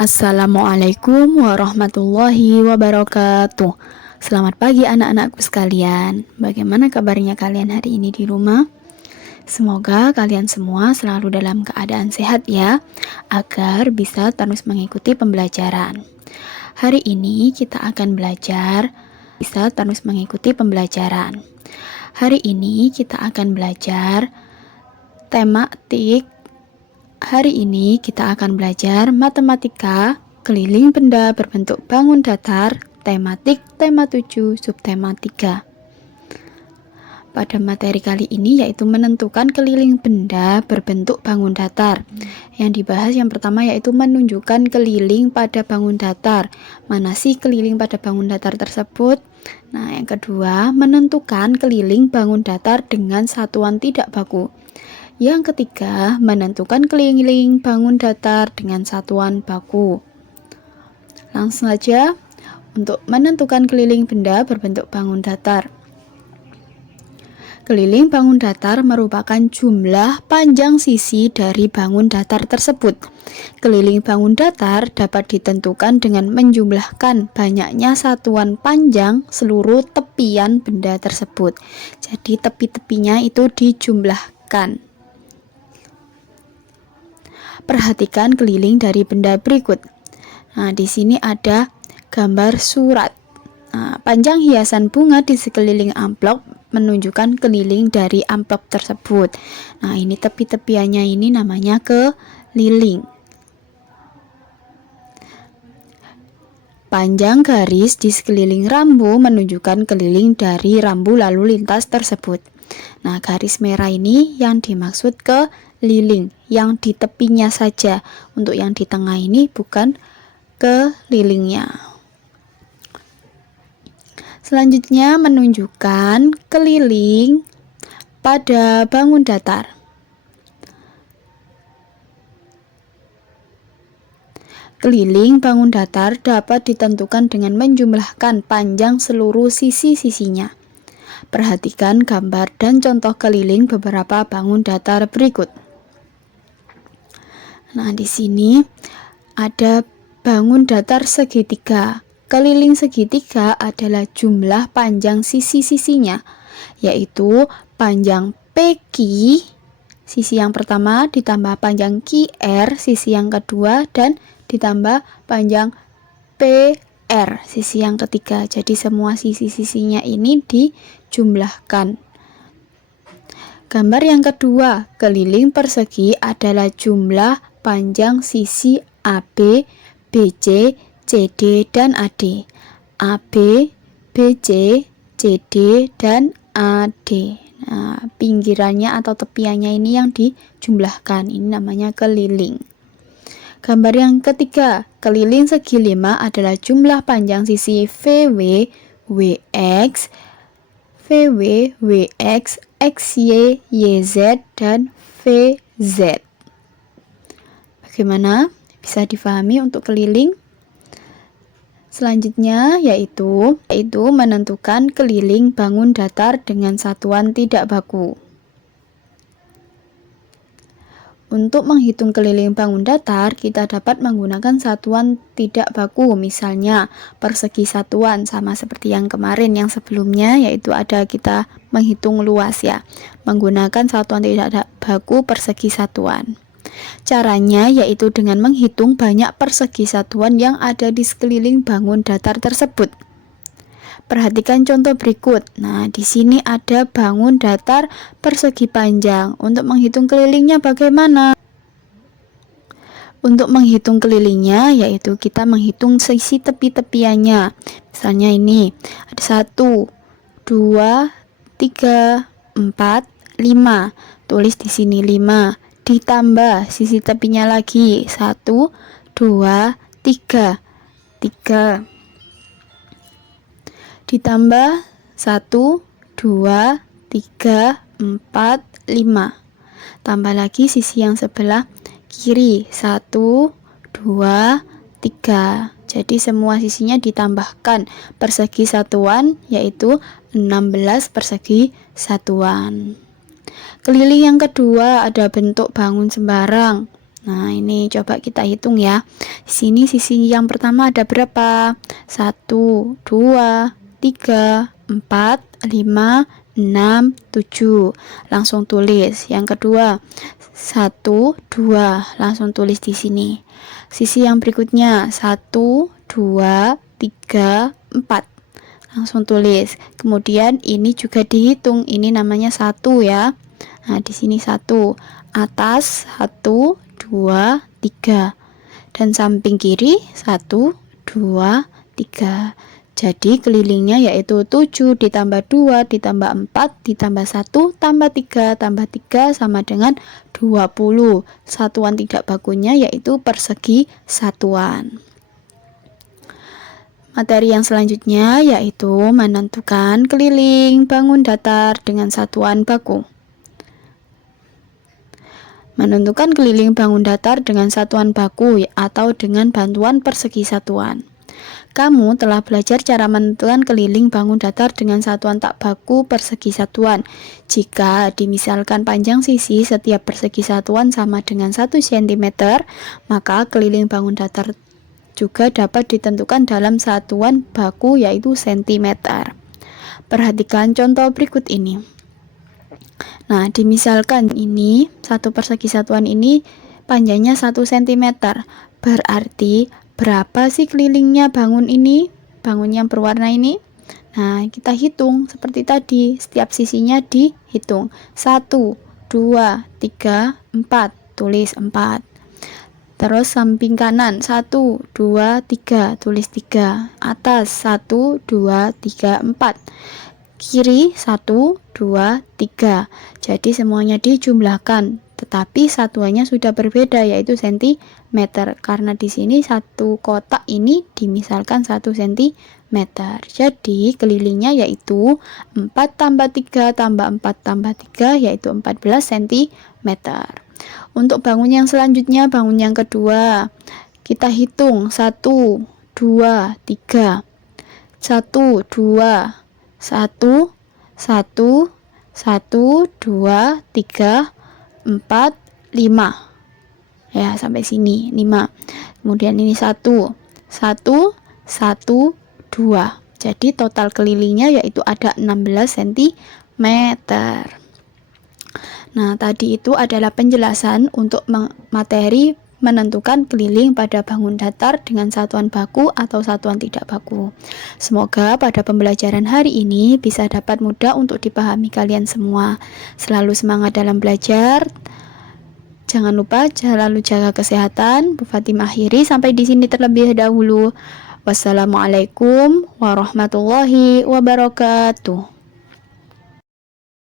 Assalamualaikum warahmatullahi wabarakatuh. Selamat pagi anak-anakku sekalian. Bagaimana kabarnya kalian hari ini di rumah? Semoga kalian semua selalu dalam keadaan sehat ya, agar bisa terus mengikuti pembelajaran. Hari ini kita akan belajar Hari ini kita akan belajar tematik. Hari ini kita akan belajar matematika, keliling benda berbentuk bangun datar, tematik, tema 7, subtema 3. Pada materi kali ini yaitu menentukan keliling benda berbentuk bangun datar. Yang dibahas yang pertama yaitu menunjukkan keliling pada bangun datar. Mana sih keliling pada bangun datar tersebut? Nah, yang kedua, menentukan keliling bangun datar dengan satuan tidak baku. Yang ketiga, menentukan keliling bangun datar dengan satuan baku. Langsung saja untuk menentukan keliling benda berbentuk bangun datar. Keliling bangun datar merupakan jumlah panjang sisi dari bangun datar tersebut. Keliling bangun datar dapat ditentukan dengan menjumlahkan banyaknya satuan panjang seluruh tepian benda tersebut. Jadi tepi-tepinya itu dijumlahkan. Perhatikan keliling dari benda berikut. Nah, di sini ada gambar surat. Nah, panjang hiasan bunga di sekeliling amplop menunjukkan keliling dari amplop tersebut. Nah, ini tepi-tepiannya ini namanya keliling. Panjang garis di sekeliling rambu menunjukkan keliling dari rambu lalu lintas tersebut. Nah, garis merah ini yang dimaksud keliling, yang di tepinya saja. Untuk yang di tengah ini bukan kelilingnya. Selanjutnya menunjukkan keliling pada bangun datar. Keliling bangun datar dapat ditentukan dengan menjumlahkan panjang seluruh sisi-sisinya. Perhatikan gambar dan contoh keliling beberapa bangun datar berikut. Nah, di sini ada bangun datar segitiga. Keliling segitiga adalah jumlah panjang sisi-sisinya, yaitu panjang PQ, sisi yang pertama, ditambah panjang QR, sisi yang kedua, dan ditambah panjang PR, sisi yang ketiga. Jadi semua sisi-sisinya ini dijumlahkan. Gambar yang kedua, keliling persegi adalah jumlah panjang sisi AB, BC, CD, dan AD. AB, BC, CD, dan AD. Nah, pinggirannya atau tepiannya ini yang dijumlahkan. Ini namanya keliling. Gambar yang ketiga, keliling segi 5 adalah jumlah panjang sisi VW, WX, VW, WX, XY, YZ, dan VZ. Bagaimana? Bisa difahami untuk keliling? Selanjutnya yaitu menentukan keliling bangun datar dengan satuan tidak baku. Untuk menghitung keliling bangun datar, kita dapat menggunakan satuan tidak baku, misalnya persegi satuan, sama seperti yang kemarin yang sebelumnya, yaitu ada kita menghitung luas ya, menggunakan satuan tidak baku persegi satuan. Caranya yaitu dengan menghitung banyak persegi satuan yang ada di sekeliling bangun datar tersebut. Perhatikan contoh berikut. Nah, di sini ada bangun datar persegi panjang. Untuk menghitung kelilingnya bagaimana? Untuk menghitung kelilingnya yaitu kita menghitung sisi tepi-tepiannya. Misalnya ini ada 1, 2, 3, 4, 5. Tulis di sini 5. Ditambah sisi tepinya lagi 1, 2, 3. 3. Ditambah 1, 2, 3, 4, 5. Tambah lagi sisi yang sebelah kiri 1, 2, 3. Jadi semua sisinya ditambahkan persegi satuan yaitu 16 persegi satuan. Keliling yang kedua ada bentuk bangun sembarang. Nah, ini coba kita hitung ya. Sini sisi yang pertama ada berapa? 1, 2, 3, 4, 5, 6, 7. Langsung tulis. Yang kedua, 1, 2. Langsung tulis di sini. Sisi yang berikutnya, 1, 2, 3, 4. Langsung tulis. Kemudian ini juga dihitung. Ini namanya 1 ya. Nah, di sini 1. Atas 1, 2, 3, dan samping kiri 1, 2, 3. Jadi kelilingnya yaitu 7 ditambah 2 ditambah 4 ditambah 1 tambah 3 tambah 3 sama dengan 20. Satuan tidak bakunya yaitu persegi satuan. Materi yang selanjutnya yaitu menentukan keliling bangun datar dengan satuan baku. Menentukan keliling bangun datar dengan satuan baku atau dengan bantuan persegi satuan. Kamu telah belajar cara menentukan keliling bangun datar dengan satuan tak baku persegi satuan. Jika dimisalkan panjang sisi setiap persegi satuan sama dengan 1 cm, maka keliling bangun datar juga dapat ditentukan dalam satuan baku yaitu cm. Perhatikan contoh berikut ini. Nah, dimisalkan ini satu persegi satuan ini panjangnya 1 cm. Berarti berapa sih kelilingnya bangun ini? Bangun yang berwarna ini? Nah, kita hitung seperti tadi. Setiap sisinya dihitung. 1, 2, 3, 4. Tulis 4. Terus samping kanan 1, 2, 3. Tulis 3. Atas 1, 2, 3, 4. Kiri 1, 2, 3. Jadi semuanya dijumlahkan, tetapi satuannya sudah berbeda yaitu cm, karena di sini satu kotak ini dimisalkan 1 cm. Jadi kelilingnya yaitu 4 tambah 3 tambah 4 tambah 3 yaitu 14 cm. Untuk bangun yang selanjutnya, bangun yang kedua, kita hitung 1, 2, 3. 1, 2, 1, 1, 1, 2, 3, 4, 5. Ya, sampai sini 5. Kemudian ini 1, 1, 1, 2. Jadi total kelilingnya yaitu ada 16 cm. Nah, tadi itu adalah penjelasan untuk materi menentukan keliling pada bangun datar dengan satuan baku atau satuan tidak baku. Semoga pada pembelajaran hari ini bisa dapat mudah untuk dipahami kalian semua. Selalu semangat dalam belajar. Jangan lupa selalu jaga kesehatan. Bu Fatimah akhiri sampai di sini terlebih dahulu. Wassalamualaikum warahmatullahi wabarakatuh.